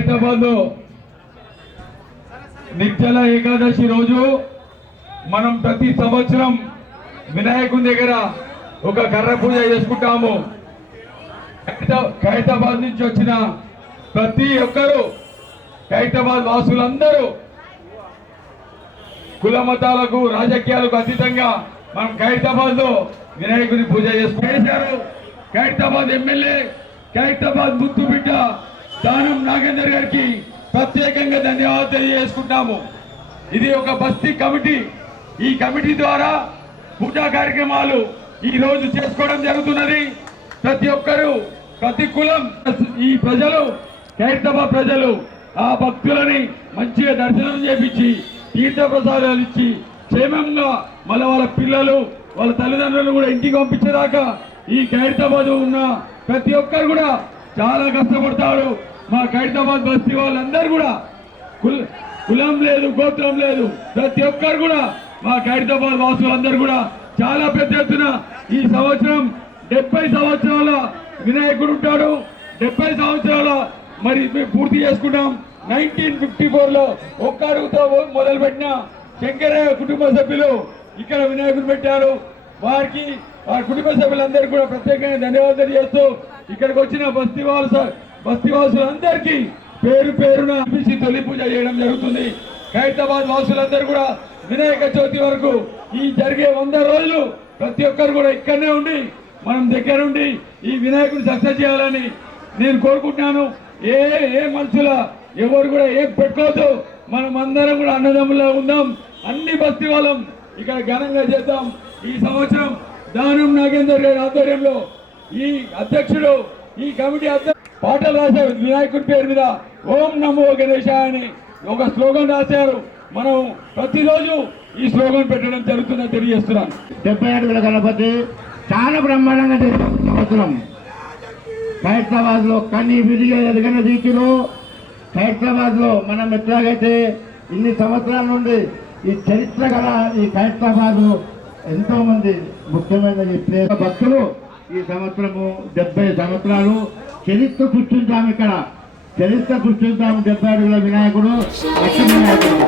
ఖైరతాబాద్ లో నిర్జల ఏకాదశి రోజు మనం ప్రతి సంవత్సరం వినాయకుని దగ్గర ఒక కర్ర పూజ చేసుకుంటాము. ఖైరతాబాద్ నుంచి వచ్చిన ప్రతి ఒక్కరు ఖైరతాబాద్ వాసులందరూ కుల మతాలకు రాజకీయాలకు అతీతంగా మనం ఖైరతాబాద్ లో వినాయకుని పూజ చేసుకుంటారు. ఖైరతాబాద్ ఎమ్మెల్యే ఖైరతాబాద్ ముద్దు బిడ్డ దానం నాగేందర్ గారికి ప్రత్యేకంగా ధన్యవాదాలు తెలియజేసుకుంటాము. ఇది ఒక బస్తీ కమిటీ. ఈ కమిటీ ద్వారా పూజా కార్యక్రమాలు ఈ రోజు చేసుకోవడం జరుగుతున్నది. ప్రతి ఒక్కరూ ప్రతి కులం ఈ ప్రజలు ఖైరతాబాద్ ప్రజలు ఆ భక్తులని మంచిగా దర్శనం చేపించి తీర్థ ప్రసాదాలు ఇచ్చి క్షేమంగా మళ్ళీ వాళ్ళ పిల్లలు వాళ్ళ తల్లిదండ్రులు కూడా ఇంటికి పంపించేదాకా ఈ ఖైరతాబాద్ ఉన్న ప్రతి ఒక్కరు కూడా చాలా కష్టపడతారు. మా ఖైరతాబాద్ బస్తీ వాళ్ళందరూ కూడా కులం లేదు గోత్రం లేదు, ప్రతి ఒక్కరు కూడా మా ఖైరతాబాద్ వాసులందరూ కూడా చాలా పెద్ద ఎత్తున ఈ సంవత్సరం 70 సంవత్సరాల వినాయకుడు ఉంటాడు. 70 సంవత్సరాల మరి పూర్తి చేసుకున్నాం. 1954 లో ఒక్క అడుగుతో మొదలుపెట్టిన శంకరయ్య కుటుంబ సభ్యులు ఇక్కడ వినాయకుడు పెట్టారు. వారికి వారి కుటుంబ సభ్యులందరికీ కూడా ప్రత్యేకంగా ధన్యవాదాలు చేస్తూ ఇక్కడికి వచ్చిన బస్తీ వాసులందరికీ పేరు పేరున తొలి పూజ చేయడం జరుగుతుంది. ఖైరతాబాద్ వాసులందరూ కూడా వినాయక చవితి వరకు ఈ జరిగే 100 రోజులు ప్రతి ఒక్కరు కూడా ఇక్కడనే ఉండి మనం దగ్గరుండి ఈ వినాయకుడిని సక్సెస్ చేయాలని నేను కోరుకుంటున్నాను. ఏ మనుషుల ఎవరు కూడా ఏం పెట్టుకోవద్దు. మనం అందరం కూడా అన్నదమ్ములా ఉందాం. అన్ని బస్తీ వాళ్ళం ఇక్కడ ఘనంగా చేద్దాం. ఈ సంవత్సరం దానం నాగేందర్ గారి ఆధ్వర్యంలో ఈ అధ్యక్షుడు ఈ కమిటీ పాటలు రాశారు. వినాయకుడి పేరు మీద ఓం నమో గణేశాయ అని ఒక స్లోగన్ రాశారు. మనం ప్రతిరోజు ఈ స్లోగన్ పెట్టడం జరుగుతుందని తెలియజేస్తున్నాను. 70 అడుగుల గణపతి చాలా బ్రహ్మాండంగా సంవత్సరం ఖైరతాబాద్ లో కన్నీ విధిగా ఎదిగిన రీతిలో ఖైరతాబాద్ లో మనం ఎట్లాగైతే ఇన్ని సంవత్సరాల నుండి ఈ చరిత్ర గల ఈ ఖైరతాబాద్ ఎంతో మంది ముఖ్యమైన భక్తులు ఈ సంవత్సరము 70 సంవత్సరాలు చరిత్ర సృష్టించాము. ఇక్కడ చరిత్ర సృష్టించాము. 70 అడుగుల వినాయకుడు లక్ష్మీ వినాయకుడు.